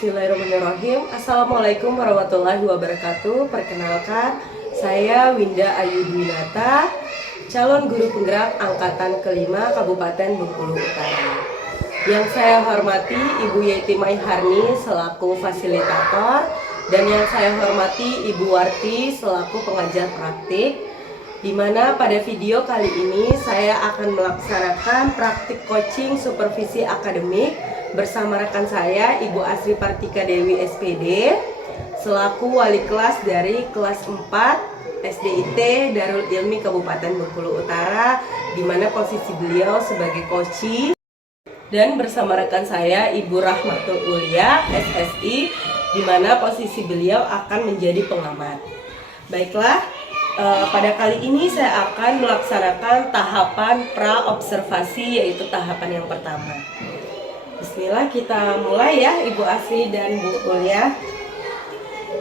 Bismillahirrahmanirrahim. Assalamualaikum warahmatullahi wabarakatuh. Perkenalkan, saya Winda Ayu Dwinata, calon guru penggerak angkatan kelima Kabupaten Bengkulu Utara. Yang saya hormati Ibu Yeti Maiharni selaku fasilitator, dan yang saya hormati Ibu Warti selaku pengajar praktik. Di mana pada video kali ini saya akan melaksanakan praktik coaching supervisi akademik bersama rekan saya Ibu Asri Partika Dewi SPD selaku wali kelas dari kelas 4 SDIT Darul Ilmi Kabupaten Bengkulu Utara, di mana posisi beliau sebagai coaching, dan bersama rekan saya Ibu Rahmatul Ulia SSI, di mana posisi beliau akan menjadi pengamat. Baiklah, pada kali ini saya akan melaksanakan tahapan pra-observasi, yaitu tahapan yang pertama. Bismillah, kita mulai ya Ibu Asri dan Bu Ulia.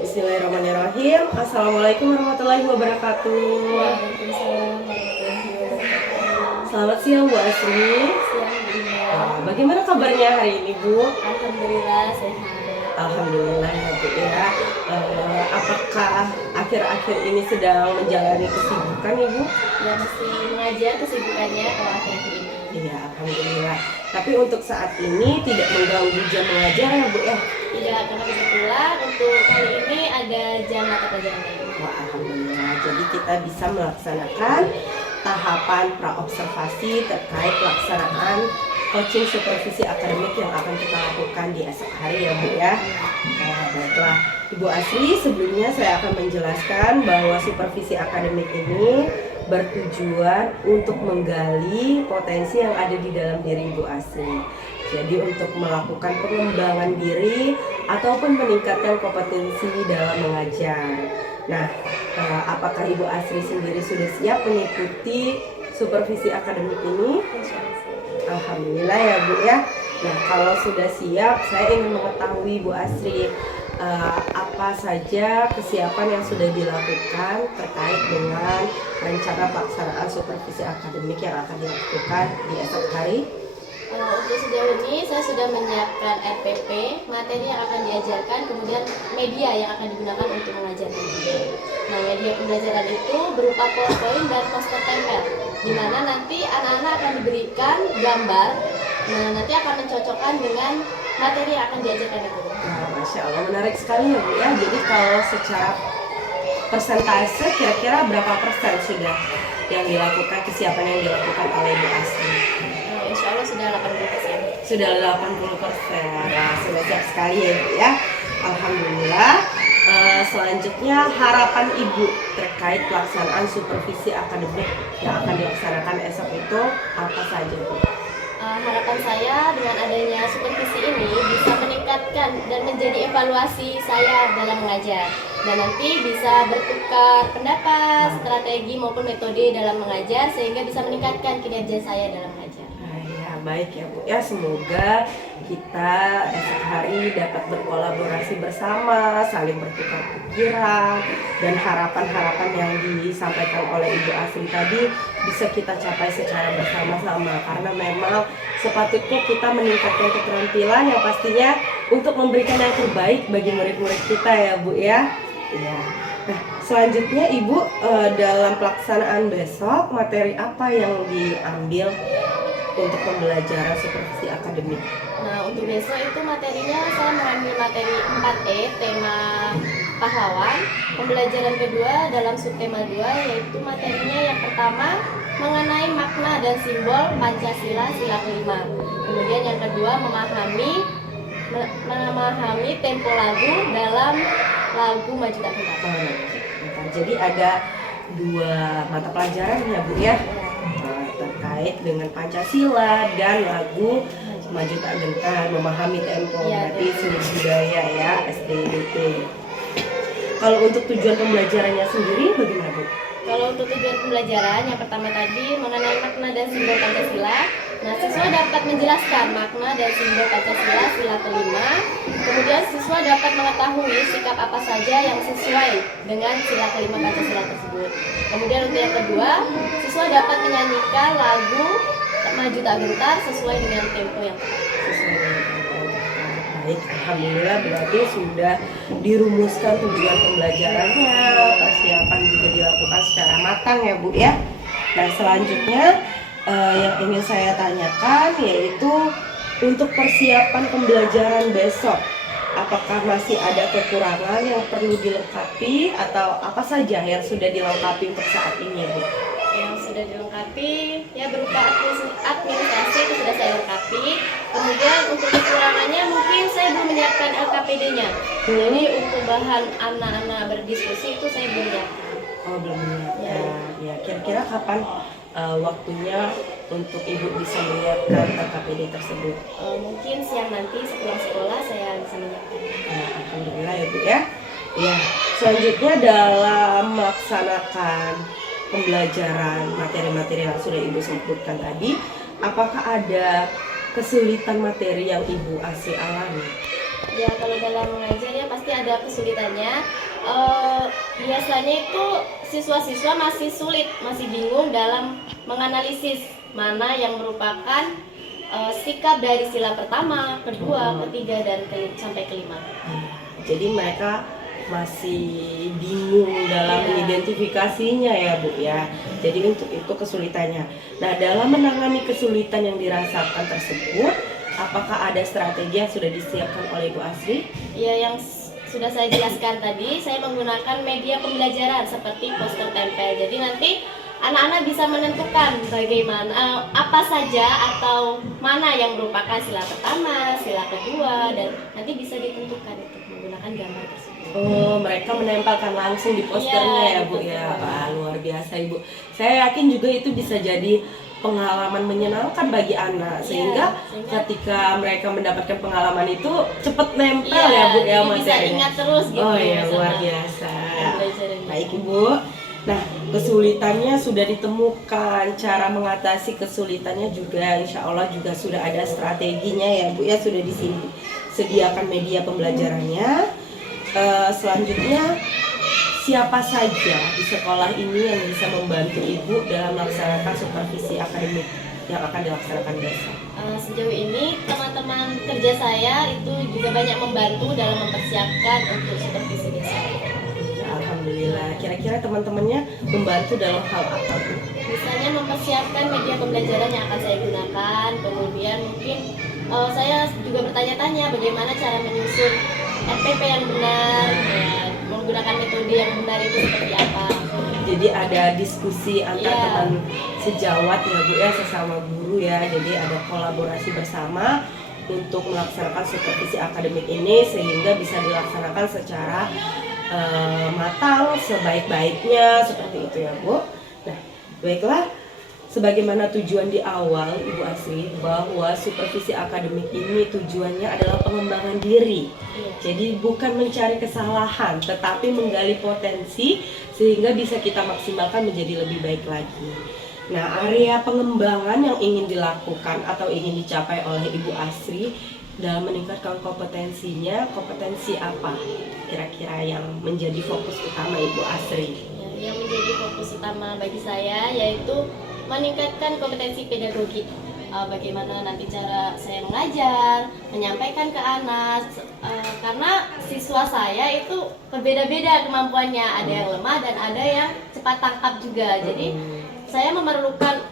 Bismillahirrahmanirrahim. Assalamualaikum warahmatullahi wabarakatuh. Waalaikumsalam warahmatullahi wabarakatuh. Selamat siang Bu Asri. Siang. Bagaimana kabarnya hari ini Bu? Alhamdulillah sehat. Alhamdulillah ya Bu ya. Apakah akhir-akhir ini sedang menjalani kesibukan Ibu? Ya masih mengajar kesibukannya kalau akhir-akhir ini. Iya, alhamdulillah. Tapi untuk saat ini tidak mengganggu jam mengajar ya Bu ya? Tidak, karena kebetulan untuk kali ini ada jam mata pelajaran lain. Wah, alhamdulillah. Jadi kita bisa melaksanakan tahapan pra-observasi terkait pelaksanaan coaching supervisi akademik yang akan kita lakukan di esok hari ya Bu ya. Baiklah, Ibu Asri, sebelumnya saya akan menjelaskan bahwa supervisi akademik ini bertujuan untuk menggali potensi yang ada di dalam diri Ibu Asri. Jadi untuk melakukan pengembangan diri ataupun meningkatkan kompetensi dalam mengajar. Nah, apakah Ibu Asri sendiri sudah siap mengikuti supervisi akademik ini? Alhamdulillah ya Bu ya. Nah, kalau sudah siap, saya ingin mengetahui Bu Asri apa saja kesiapan yang sudah dilakukan terkait dengan rencana pelaksanaan supervisi akademik yang akan dilakukan di esok hari. Untuk sejauh ini saya sudah menyiapkan RPP, materi yang akan diajarkan, kemudian media yang akan digunakan untuk mengajarkan. Nah, media pembelajaran itu berupa PowerPoint dan poster tempel, di mana nanti anak-anak akan diberikan gambar, nah nanti akan mencocokkan dengan materi yang akan diajarkan itu. Nah, Masya Allah, menarik sekali ya Bu ya. Jadi kalau secara persentase kira-kira berapa persen sudah yang dilakukan, kesiapan yang dilakukan oleh Bu Asri? Insya Allah sudah 80%. Sudah 80%. Nah, sudah siap sekali ya Bu ya. Alhamdulillah. Selanjutnya harapan Ibu terkait pelaksanaan supervisi akademik yang akan dilaksanakan esok itu apa saja Bu? Harapan saya dengan adanya supervisi ini bisa meningkatkan dan menjadi evaluasi saya dalam mengajar, dan nanti bisa bertukar pendapat, strategi maupun metode dalam mengajar sehingga bisa meningkatkan kinerja saya dalam mengajar. Baik ya Bu ya, semoga kita esok hari dapat berkolaborasi bersama, saling bertukar pikiran, dan harapan-harapan yang disampaikan oleh Ibu Asri tadi bisa kita capai secara bersama-sama, karena memang sepatutnya kita meningkatkan keterampilan yang pastinya untuk memberikan yang terbaik bagi murid-murid kita ya Bu ya. Iya. Nah, selanjutnya Ibu, dalam pelaksanaan besok materi apa yang diambil untuk pembelajaran supervisi akademik? Nah, untuk besok itu materinya saya mengambil materi 4E, tema pahlawan. Pembelajaran kedua dalam subtema 2, yaitu materinya yang pertama mengenai makna dan simbol Pancasila sila kelima. Kemudian yang kedua memahami tempo lagu dalam lagu Maju Tak Gentar. Jadi ada dua mata pelajaran ya Bu ya, terkait dengan Pancasila dan lagu Maju Tak Gentar, memahami tempo, berarti seni budaya ya, SDIT. Kalau untuk tujuan pembelajarannya sendiri bagaimana Bu? Kalau untuk tujuan pembelajaran yang pertama tadi mengenai makna dan simbol Pancasila, nah siswa dapat menjelaskan makna dan simbol Pancasila sila kelima. Kemudian siswa dapat mengetahui sikap apa saja yang sesuai dengan sila kelima Pancasila tersebut. Kemudian untuk yang kedua, siswa dapat menyanyikan lagu Maju Tak Gentar sesuai dengan tempo yang tepat. Baik, alhamdulillah berarti sudah dirumuskan tujuan pembelajarannya, persiapan juga dilakukan secara matang ya Bu ya. Nah selanjutnya yang ingin saya tanyakan yaitu untuk persiapan pembelajaran besok, apakah masih ada kekurangan yang perlu dilengkapi atau apa saja yang sudah dilengkapi untuk saat ini Bu? Yang sudah dilengkapi ya berupa administrasi itu sudah saya lengkapi. Kemudian untuk kekurangannya mungkin saya belum menyiapkan LKPD-nya. Jadi untuk bahan anak-anak berdiskusi itu saya belum menyiapkan. Oh belum ya. Kira-kira kapan waktunya untuk Ibu bisa menyiapkan LKPD tersebut? Mungkin siang nanti sepulang sekolah saya bisa menyiapkan. Alhamdulillah ya Bu ya. Ya, selanjutnya dalam melaksanakan pembelajaran materi-materi yang sudah Ibu sebutkan tadi, apakah ada kesulitan materi yang Ibu Asri alami? Ya kalau dalam mengajar ya pasti ada kesulitannya. Biasanya itu siswa-siswa masih sulit, masih bingung dalam menganalisis mana yang merupakan sikap dari sila pertama, kedua, ketiga, dan sampai kelima. Jadi mereka masih bingung dalam identifikasinya ya Bu ya. Jadi untuk itu kesulitannya. Nah dalam menangani kesulitan yang dirasakan tersebut, apakah ada strategi yang sudah disiapkan oleh Ibu Asri? Ya yang sudah saya jelaskan tadi, saya menggunakan media pembelajaran seperti poster tempel. Jadi nanti anak-anak bisa menentukan bagaimana apa saja atau mana yang merupakan sila pertama, sila kedua, dan nanti bisa ditentukan itu menggunakan gambar tersebut. Oh, mereka menempelkan langsung di posternya ya Bu ya. Wah, luar biasa Ibu. Saya yakin juga itu bisa jadi pengalaman menyenangkan bagi anak sehingga ketika mereka mendapatkan pengalaman itu cepet nempel ya Bu ya materinya. Bisa ingat terus gitu. Oh ya, luar biasa. Baik Ibu. Nah, kesulitannya sudah ditemukan, cara mengatasi kesulitannya juga insya Allah juga sudah ada strateginya ya Bu ya, sudah disediakan media pembelajarannya. Selanjutnya siapa saja di sekolah ini yang bisa membantu Ibu dalam melaksanakan supervisi akademik yang akan dilaksanakan besok? Sejauh ini teman-teman kerja saya itu juga banyak membantu dalam mempersiapkan untuk supervisi besok. Alhamdulillah. Kira-kira teman-temannya membantu dalam hal apa Bu? Misalnya mempersiapkan media pembelajaran yang akan saya gunakan, kemudian mungkin saya juga bertanya-tanya bagaimana cara menyusun RPP yang benar, menggunakan metode yang benar itu seperti apa. Jadi ada diskusi antar teman sejawat ya Bu ya, sesama guru ya. Jadi ada kolaborasi bersama untuk melaksanakan supervisi akademik ini sehingga bisa dilaksanakan secara matang, sebaik-baiknya seperti itu ya Bu. Nah, baiklah. Sebagaimana tujuan di awal Ibu Asri bahwa supervisi akademik ini tujuannya adalah pengembangan diri. Jadi bukan mencari kesalahan tetapi menggali potensi sehingga bisa kita maksimalkan menjadi lebih baik lagi. Nah, area pengembangan yang ingin dilakukan atau ingin dicapai oleh Ibu Asri dalam meningkatkan kompetensinya, kompetensi apa kira-kira yang menjadi fokus utama Ibu Asri? Yang menjadi fokus utama bagi saya yaitu meningkatkan kompetensi pedagogik. Bagaimana nanti cara saya mengajar, menyampaikan ke anak, karena siswa saya itu berbeda-beda kemampuannya, ada yang lemah dan ada yang cepat tangkap juga. Jadi saya memerlukan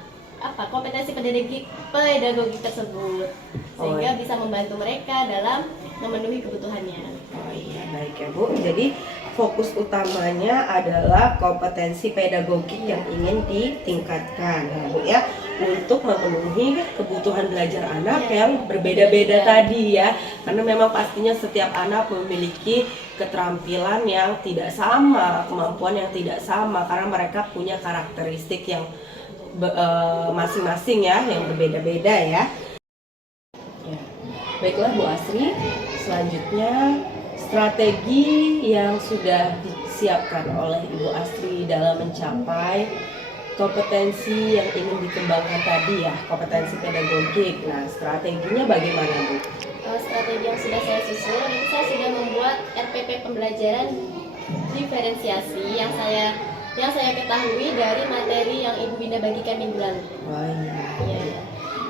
kompetensi pedagogik tersebut sehingga bisa membantu mereka dalam memenuhi kebutuhannya. Oh iya, baik ya Bu. Jadi fokus utamanya adalah kompetensi pedagogik yang ingin ditingkatkan ya Bu ya, untuk memenuhi kebutuhan belajar anak yang berbeda-beda tadi ya. Karena memang pastinya setiap anak memiliki keterampilan yang tidak sama, kemampuan yang tidak sama karena mereka punya karakteristik yang masing-masing ya, yang berbeda-beda ya. Baiklah Bu Asri, selanjutnya strategi yang sudah disiapkan oleh Ibu Asri dalam mencapai kompetensi yang ingin dikembangkan tadi ya, kompetensi pedagogik. Nah, strateginya bagaimana Bu? Strategi yang sudah saya susun itu saya sudah membuat RPP pembelajaran diferensiasi yang saya ketahui dari materi yang Ibu Winda bagikan minggu lalu. Oh iya.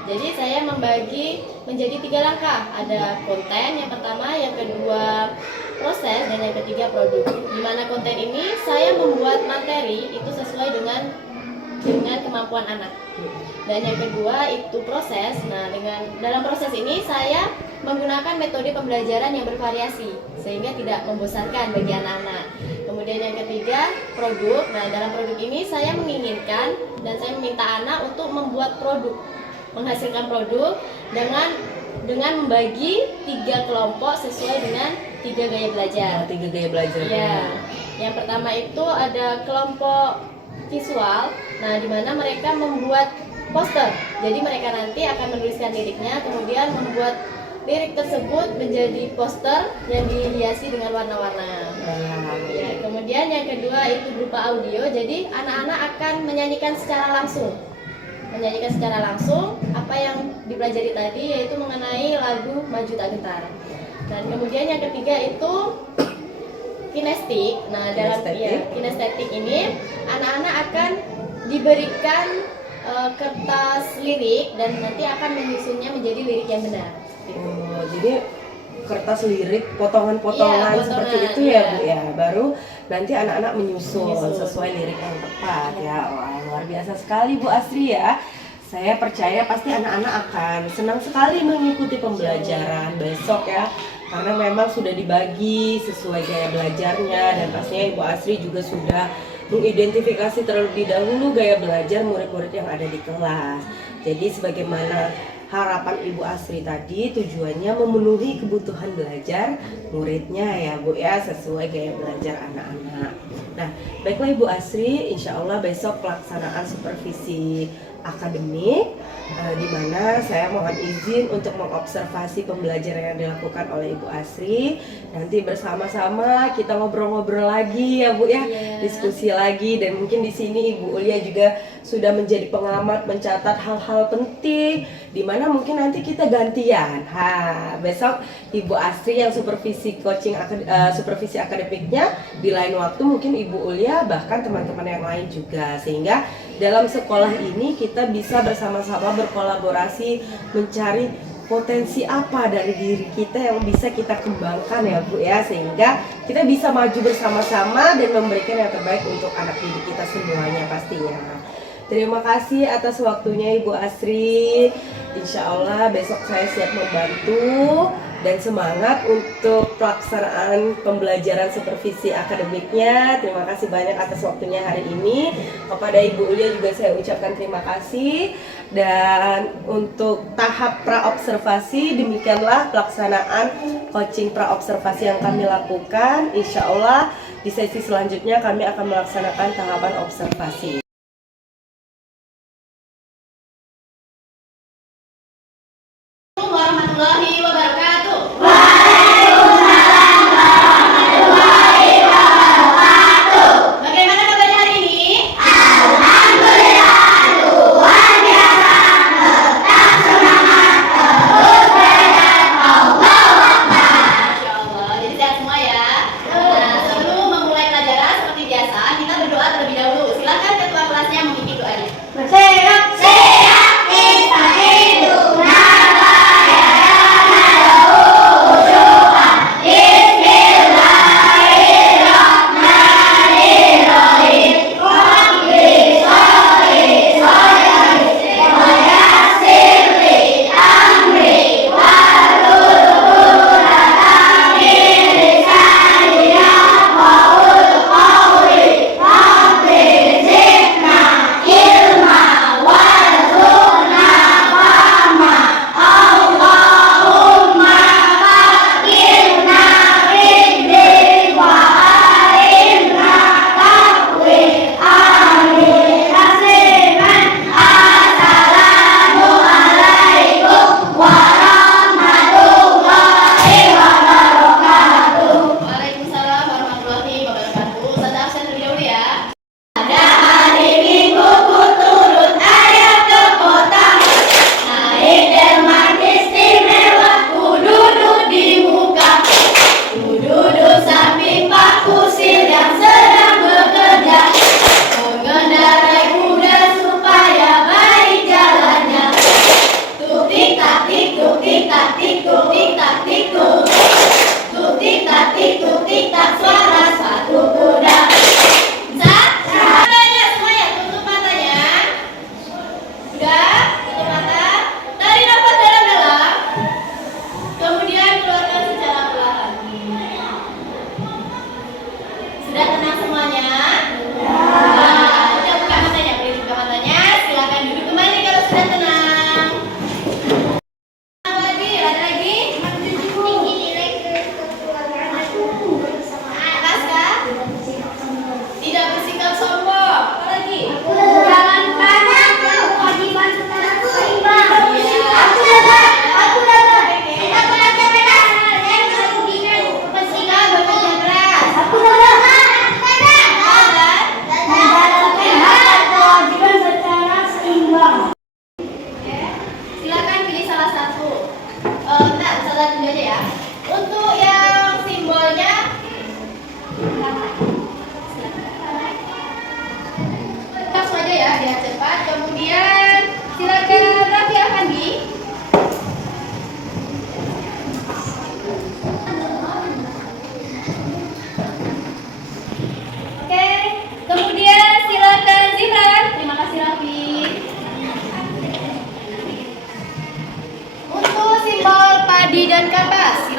Jadi saya membagi menjadi 3 langkah. Ada konten yang pertama, yang kedua proses, dan yang ketiga produk. Di mana konten ini saya membuat materi itu sesuai dengan kemampuan anak. Dan yang kedua itu proses. Nah, dalam proses ini saya menggunakan metode pembelajaran yang bervariasi sehingga tidak membosankan bagi anak-anak. Kemudian yang ketiga produk. Nah, dalam produk ini saya menginginkan dan saya meminta anak untuk membuat produk, menghasilkan produk dengan membagi 3 kelompok sesuai dengan 3 gaya belajar. 3 gaya belajar. Ya. Yang pertama itu ada kelompok visual. Nah, di mana mereka membuat poster. Jadi mereka nanti akan menuliskan liriknya, kemudian membuat lirik tersebut menjadi poster yang dihiasi dengan warna-warna. Ya, kemudian yang kedua itu berupa audio. Jadi anak-anak akan menyanyikan secara langsung. Apa yang dipelajari tadi, yaitu mengenai lagu Maju Tak Gentar. Dan kemudian yang ketiga itu kinestik. Nah, dalam kinestetik ini anak-anak akan diberikan kertas lirik dan nanti akan menyusunnya menjadi lirik yang benar. Oh, jadi kertas lirik potongan-potongan seperti itu ya Bu ya. Baru nanti anak-anak menyusun sesuai lirik yang tepat ya. Wah, luar biasa sekali Bu Asri ya. Saya percaya pasti anak-anak akan senang sekali mengikuti pembelajaran besok ya. Karena memang sudah dibagi sesuai gaya belajarnya dan pastinya Ibu Asri juga sudah mengidentifikasi terlebih dahulu gaya belajar murid-murid yang ada di kelas. Jadi sebagaimana harapan Ibu Asri tadi, tujuannya memenuhi kebutuhan belajar muridnya ya Bu ya, sesuai gaya belajar anak-anak. Nah, baiklah Ibu Asri, insya Allah besok pelaksanaan supervisi akademik, di mana saya mohon izin untuk mengobservasi pembelajaran yang dilakukan oleh Ibu Asri. Nanti bersama-sama kita ngobrol-ngobrol lagi ya Bu ya, diskusi lagi, dan mungkin di sini Ibu Ulia juga sudah menjadi pengamat, mencatat hal-hal penting, di mana mungkin nanti kita gantian. Besok Ibu Asri yang supervisi supervisi akademiknya, di lain waktu mungkin Ibu Ulia bahkan teman-teman yang lain juga, sehingga dalam sekolah ini kita bisa bersama-sama berkolaborasi mencari potensi apa dari diri kita yang bisa kita kembangkan ya Bu ya, sehingga kita bisa maju bersama-sama dan memberikan yang terbaik untuk anak didik kita semuanya pastinya. Terima kasih atas waktunya Ibu Asri. Insya Allah besok saya siap membantu dan semangat untuk pelaksanaan pembelajaran supervisi akademiknya. Terima kasih banyak atas waktunya hari ini. Kepada Ibu Ulia juga saya ucapkan terima kasih. Dan untuk tahap praobservasi, demikianlah pelaksanaan coaching praobservasi yang kami lakukan. Insya Allah di sesi selanjutnya kami akan melaksanakan tahapan observasi. Warahmatullahi wabarakatuh. Bagaimana kabarnya hari ini? Alhamdulillah, luar biasa. Tetap semangat, terus belajar. Allahu Akbar. Masya Allah, jadi sehat semua ya. Nah, sebelum memulai pelajaran seperti biasa, kita berdoa terlebih dahulu. Silakan ketua kelasnya memimpin doanya. Siap, siap, kita hidup.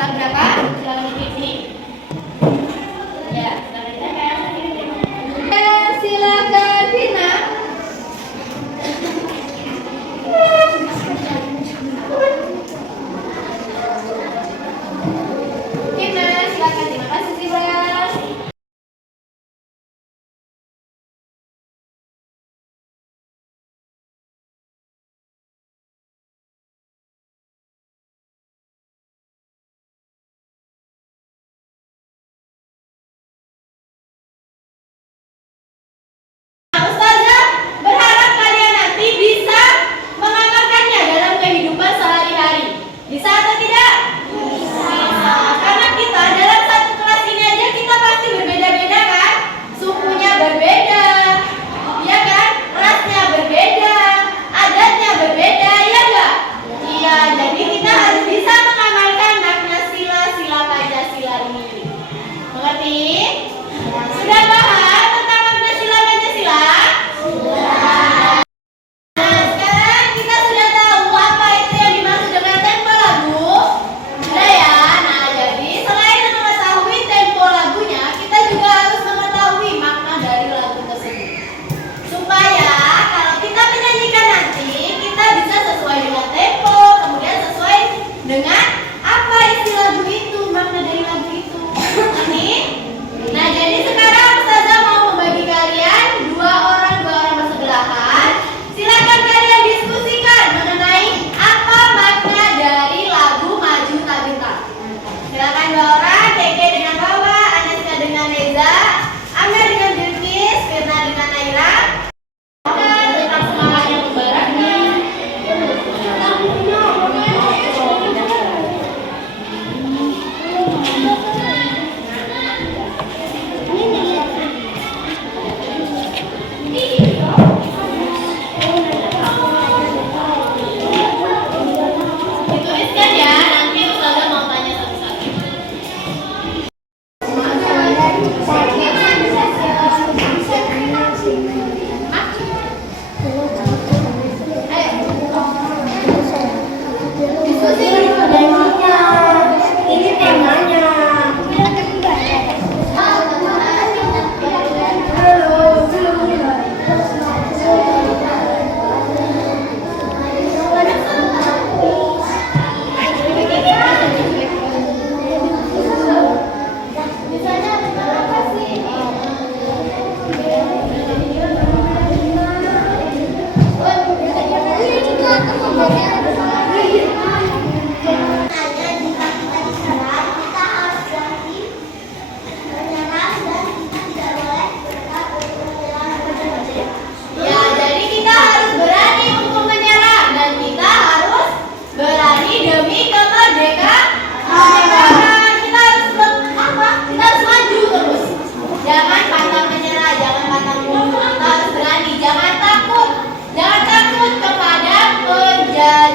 Kelas berapa? Silakan berdiri di sini. Ya, silakan ditempel. Silakan Vina. Vina, silakan. Terima kasih Vina. Ustazah berharap kalian nanti bisa mengamalkannya dalam kehidupan sehari-hari. Bisa atau tidak? Bisa. Karena kita dalam satu kelas ini aja kita pasti berbeda-beda kan? Sukunya berbeda, ya kan? Rasnya berbeda, adatnya berbeda, ya enggak? Iya, jadi kita harus bisa mengamalkan makna sila-sila Pancasila ini. Mengerti? Sudah paham tentang makna sila Pancasila? Sudah. Nah, sekarang kita sudah tahu apa itu yang dimaksud dengan tempo lagu. Sudah ya? Nah, jadi selain mengetahui tempo lagunya, kita juga harus mengetahui makna dari lagu tersebut. Supaya kalau kita menyanyikan nanti, kita bisa sesuai dengan tempo, kemudian sesuai dengan apa isi lagu itu, makna dari lagu itu. Ini. Nah, jadi sekarang Ustazah mau membagi kalian dua orang bersebelahan. Silakan kalian diskusikan mengenai apa makna dari lagu Maju Tak Bintang. Silakan dua orang, Keke dengan Wawa, Anaska dengan Neza, Amel dengan Bilkis, Firna dengan Naira. Tetap semangatnya membara. Dituliskan ya, nanti Ustazah mau tanya satu-satu. Ini temanya. Ya, jadi kita harus berani untuk menyerah dan kita harus berani demi kemerdekaan. Kita harus Kita harus maju terus. Jangan pantang menyerah, jangan pantang mundur. Kita harus berani, jangan takut kepada penjara.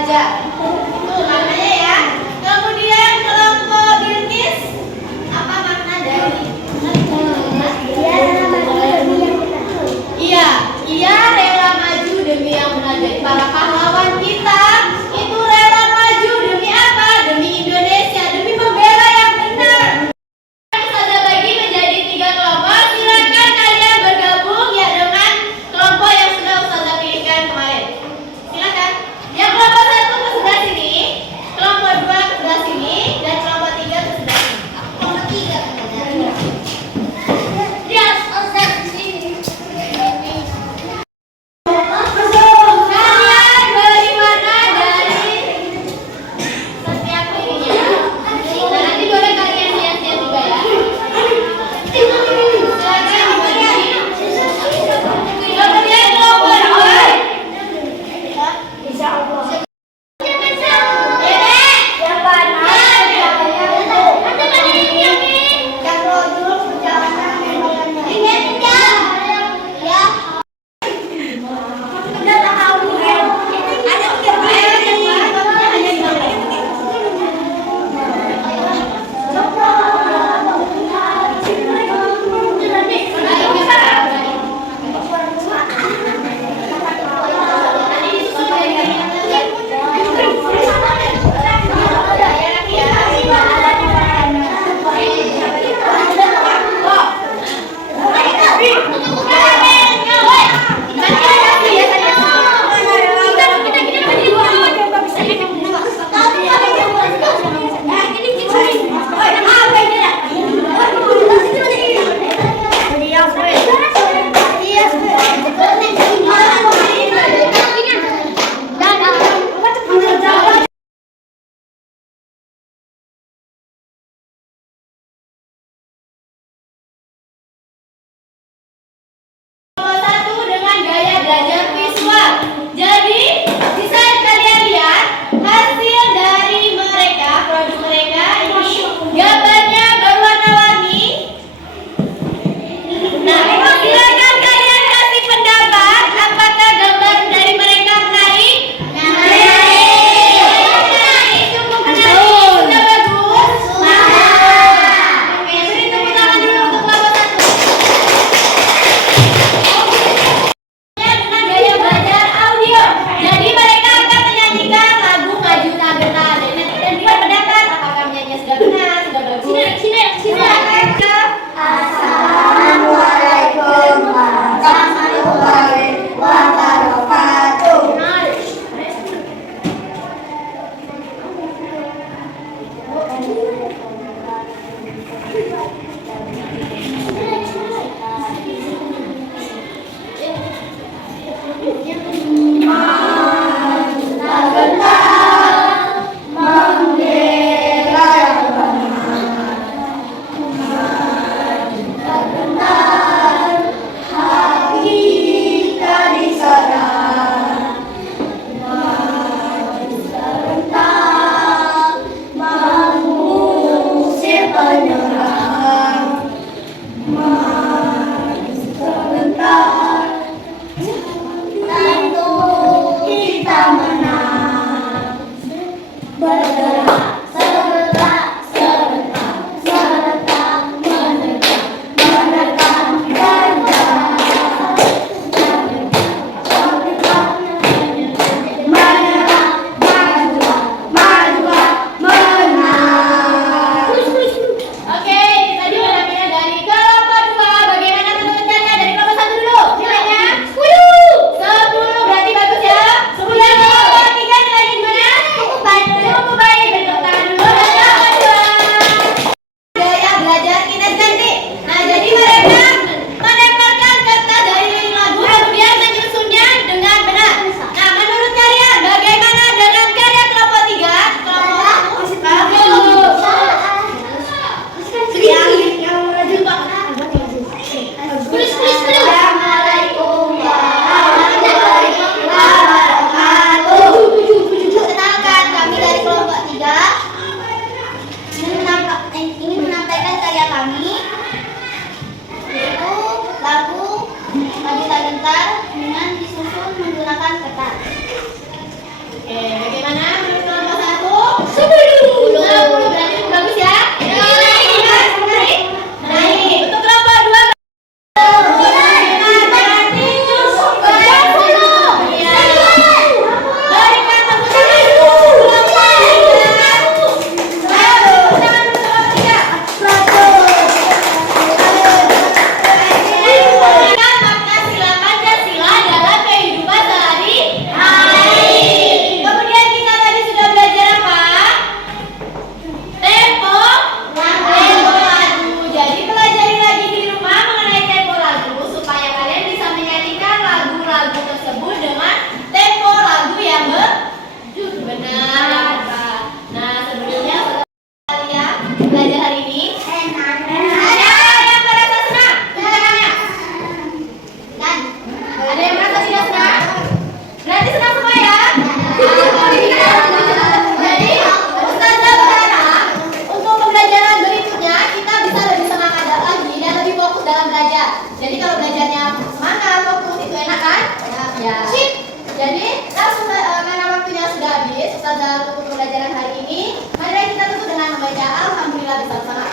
Jadi langsung karena waktunya sudah habis, Ustazah untuk pembelajaran hari ini, mari kita tutup dengan membaca Alhamdulillah bersama-sama.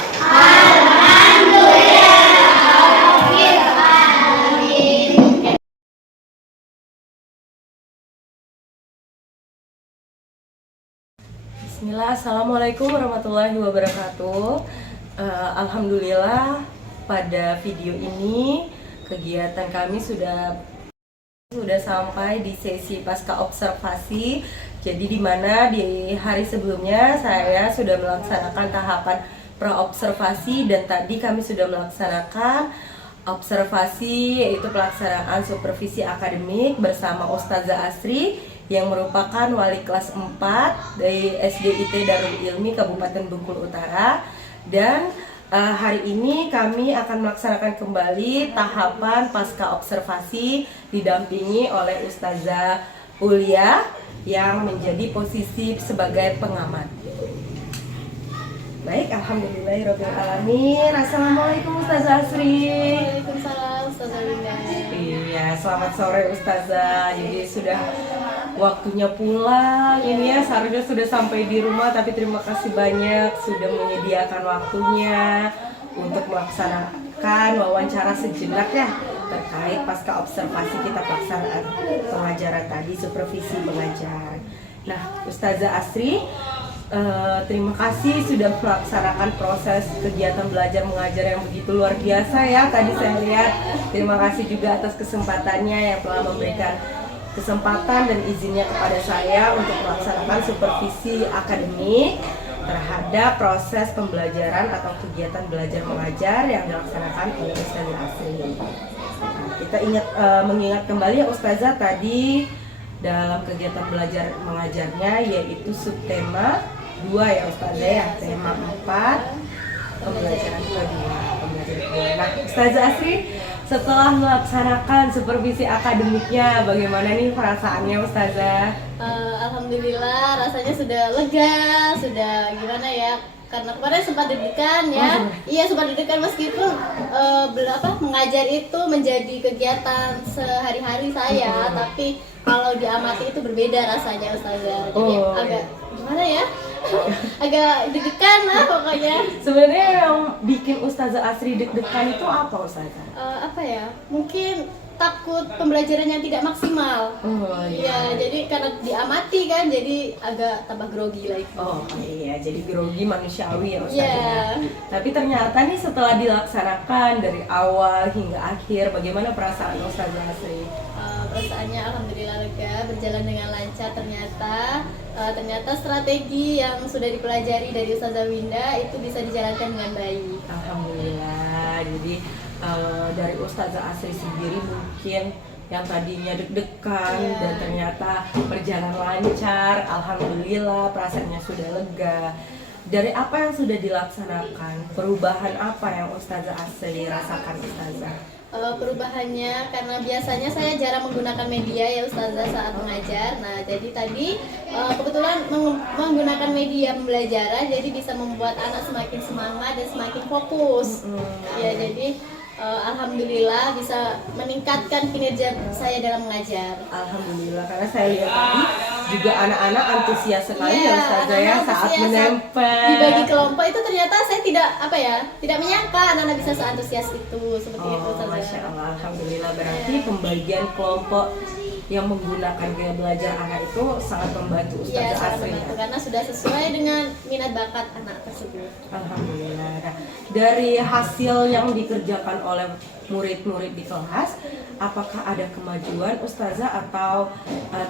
Bismillah, Assalamualaikum warahmatullahi wabarakatuh. Alhamdulillah pada video ini kegiatan kami sudah sampai di sesi pasca observasi. Jadi di mana di hari sebelumnya saya sudah melaksanakan tahapan pra-observasi dan tadi kami sudah melaksanakan observasi, yaitu pelaksanaan supervisi akademik bersama Ustazah Asri yang merupakan wali kelas 4 dari SDIT Darul Ilmi Kabupaten Bengkulu Utara. Dan hari ini kami akan melaksanakan kembali tahapan pasca observasi didampingi oleh Ustazah Ulia yang menjadi posisi sebagai pengamat. Baik, alhamdulillahirobbilalamin. Assalamualaikum Ustazah Asri. Waalaikumsalam Ustazah Winda. Iya, selamat sore Ustazah. Jadi sudah waktunya pulang ini ya, seharusnya sudah sampai di rumah, tapi terima kasih banyak sudah menyediakan waktunya untuk melaksanakan wawancara sejenak ya terkait pasca observasi kita pelaksanaan pengajaran tadi, supervisi pengajar. Nah, Ustazah Asri, terima kasih sudah melaksanakan proses kegiatan belajar mengajar yang begitu luar biasa ya. Tadi saya lihat, terima kasih juga atas kesempatannya yang telah memberikan kesempatan dan izinnya kepada saya untuk melaksanakan supervisi akademik terhadap proses pembelajaran atau kegiatan belajar mengajar yang dilaksanakan oleh Ustazah Asri. Nah, kita mengingat kembali ya Ustazah, tadi dalam kegiatan belajar mengajarnya yaitu subtema 2 ya Ustazah ya, tema 4 pembelajaran kedua. Nah, Ustazah Asri, setelah melaksanakan supervisi akademiknya, bagaimana nih perasaannya Ustazah? Alhamdulillah rasanya sudah lega, sudah gimana ya, karena kemarin sempat deg-degan ya. Iya, sempat deg-degan meskipun mengajar itu menjadi kegiatan sehari-hari saya, tapi kalau diamati itu berbeda rasanya Ustazah. Jadi agak gimana ya? Agak deg-degan lah pokoknya. Sebenarnya yang bikin Ustazah Asri deg-degan itu apa Ustazah? Apa ya? Mungkin takut pembelajaran yang tidak maksimal. Iya, jadi karena diamati kan, jadi agak tambah grogi lagi. Oh iya, jadi grogi manusiawi ya Ustazah. Iya. Tapi ternyata nih setelah dilaksanakan dari awal hingga akhir, bagaimana perasaan Ustazah Asri? Perasaannya alhamdulillah lega, berjalan dengan lancar. Ternyata strategi yang sudah dipelajari dari Ustazah Winda itu bisa dijalankan dengan baik. Alhamdulillah. Jadi dari Ustazah Asri sendiri mungkin yang tadinya deg-degan dan ternyata berjalan lancar, alhamdulillah perasaannya sudah lega. Dari apa yang sudah dilaksanakan, perubahan apa yang Ustazah Asri rasakan Ustazah? Perubahannya karena biasanya saya jarang menggunakan media ya Ustazah saat mengajar. Nah, jadi tadi kebetulan menggunakan media pembelajaran, jadi bisa membuat anak semakin semangat dan semakin fokus. Ya, jadi alhamdulillah bisa meningkatkan kinerja saya dalam mengajar. Alhamdulillah, karena saya lihat tadi juga anak-anak antusias sekali ya Ustazah ya saat menempel. Dibagi kelompok itu ternyata saya tidak menyangka anak-anak bisa seantusias itu seperti itu Ustazah. Masya Allah, alhamdulillah, berarti pembagian kelompok yang menggunakan gaya belajar anak itu sangat membantu Ustazah Asri ya. Karena sudah sesuai dengan minat bakat anak tersebut. Alhamdulillah. Nah, dari hasil yang dikerjakan oleh murid-murid di kelas, apakah ada kemajuan Ustazah atau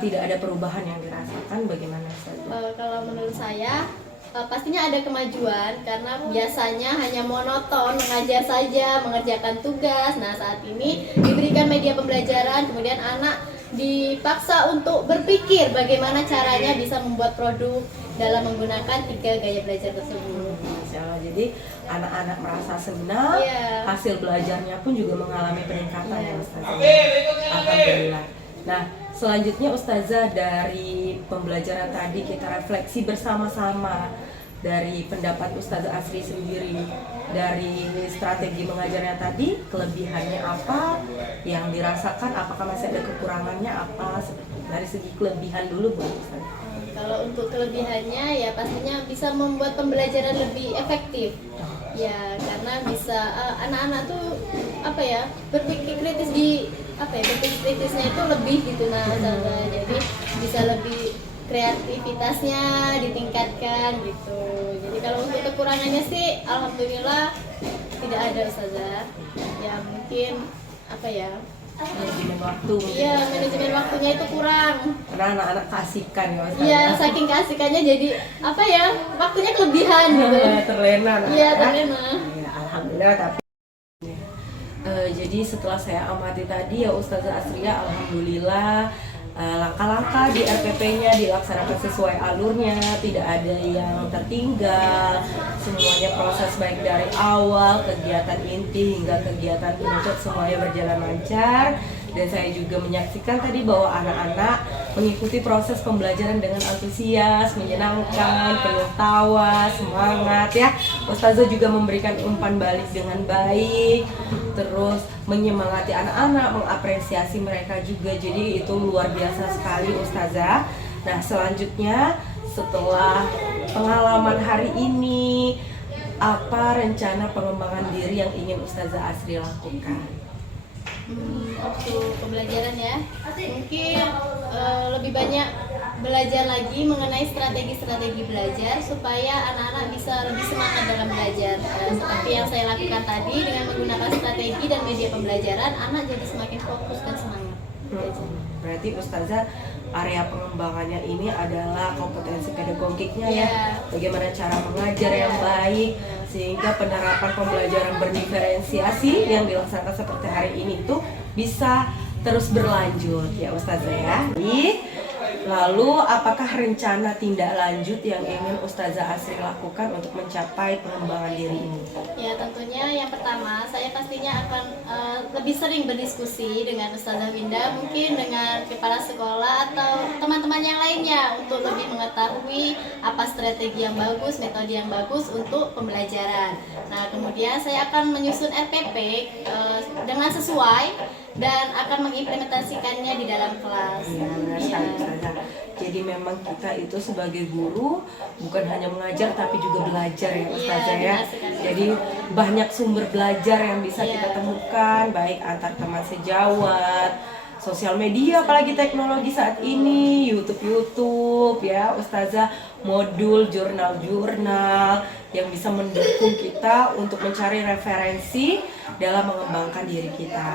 tidak ada perubahan yang dirasakan? Bagaimana Ustazah? Kalau menurut saya pastinya ada kemajuan, karena biasanya hanya monoton mengajar saja, mengerjakan tugas. Nah, saat ini diberikan media pembelajaran, kemudian anak dipaksa untuk berpikir bagaimana caranya bisa membuat produk dalam menggunakan 3 gaya belajar tersebut. Jadi anak-anak merasa senang, hasil belajarnya pun juga mengalami peningkatan ya Ustazah. Alhamdulillah. Nah, selanjutnya Ustazah, dari pembelajaran tadi kita refleksi bersama-sama dari pendapat Ustazah Asri sendiri, dari strategi mengajarnya tadi, kelebihannya apa yang dirasakan, apakah masih ada kekurangannya apa, dari segi kelebihan dulu buat Ustazah. Kalau untuk kelebihannya ya pastinya bisa membuat pembelajaran lebih efektif. Ya, karena bisa anak-anak tuh apa ya, berpikir kritis berpikir kritisnya itu lebih gitu jadi bisa lebih kreativitasnya ditingkatkan gitu. Jadi kalau untuk kekurangannya sih alhamdulillah tidak ada Ustazah. Ya mungkin Manajemen waktu. Iya, manajemen waktunya itu kurang. Karena anak-anak keasikan ya Ustazah. Iya, saking keasikannya jadi waktunya kelebihan gitu. Terlena. Iya, terlena. Ya, alhamdulillah. Tapi jadi setelah saya amati tadi ya Ustazah Asria, alhamdulillah langkah-langkah di RPP-nya dilaksanakan sesuai alurnya, tidak ada yang tertinggal, semuanya proses baik dari awal kegiatan inti hingga kegiatan penutup semuanya berjalan lancar. Dan saya juga menyaksikan tadi bahwa anak-anak mengikuti proses pembelajaran dengan antusias, menyenangkan, penuh tawa, semangat ya. Ustazah juga memberikan umpan balik dengan baik, terus menyemangati anak-anak, mengapresiasi mereka juga. Jadi itu luar biasa sekali Ustazah. Nah selanjutnya setelah pengalaman hari ini, apa rencana pengembangan diri yang ingin Ustazah Asri lakukan? Waktu pembelajaran ya, mungkin lebih banyak belajar lagi mengenai strategi-strategi belajar supaya anak-anak bisa lebih semangat dalam belajar. Seperti yang saya lakukan tadi, dengan menggunakan strategi dan media pembelajaran, anak jadi semakin fokus dan semangat. Berarti Ustazah area pengembangannya ini adalah kompetensi pedagogiknya ya, bagaimana cara mengajar yang baik sehingga penerapan pembelajaran berdiferensiasi yang dilaksanakan seperti hari ini itu bisa terus berlanjut ya Ustazah ya. Lalu apakah rencana tindak lanjut yang ingin Ustazah Asri lakukan untuk mencapai pengembangan diri ini? Ya tentunya yang pertama saya pastinya akan lebih sering berdiskusi dengan Ustazah Winda, mungkin dengan kepala sekolah atau teman-teman yang lainnya untuk lebih mengetahui apa strategi yang bagus, metode yang bagus untuk pembelajaran. Nah kemudian saya akan menyusun RPP dengan sesuai dan akan mengimplementasikannya di dalam kelas. Jadi memang kita itu sebagai guru bukan hanya mengajar tapi juga belajar ya Ustazah ya. Jadi banyak sumber belajar yang bisa kita temukan, baik antar teman sejawat, sosial media, apalagi teknologi saat ini, YouTube ya Ustazah, modul jurnal-jurnal yang bisa mendukung kita untuk mencari referensi dalam mengembangkan diri kita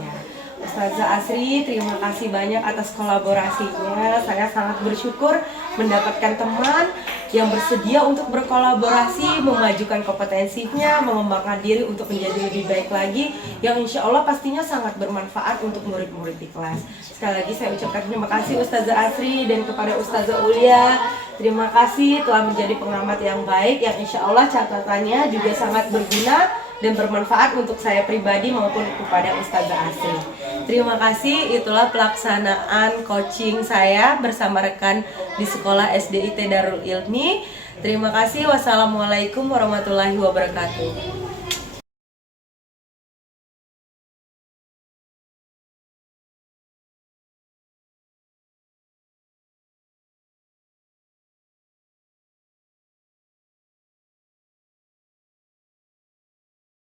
ya. Ustazah Asri, terima kasih banyak atas kolaborasinya. Saya sangat bersyukur mendapatkan teman yang bersedia untuk berkolaborasi, memajukan kompetensinya, mengembangkan diri untuk menjadi lebih baik lagi, yang insya Allah pastinya sangat bermanfaat untuk murid-murid di kelas. Sekali lagi saya ucapkan terima kasih Ustazah Asri dan kepada Ustazah Ulia. Terima kasih telah menjadi pengamat yang baik, yang insya Allah catatannya juga sangat berguna dan bermanfaat untuk saya pribadi maupun kepada Ustazah Asri. Terima kasih, itulah pelaksanaan coaching saya bersama rekan di sekolah SDIT Darul Ilmi. Terima kasih, wassalamualaikum warahmatullahi wabarakatuh.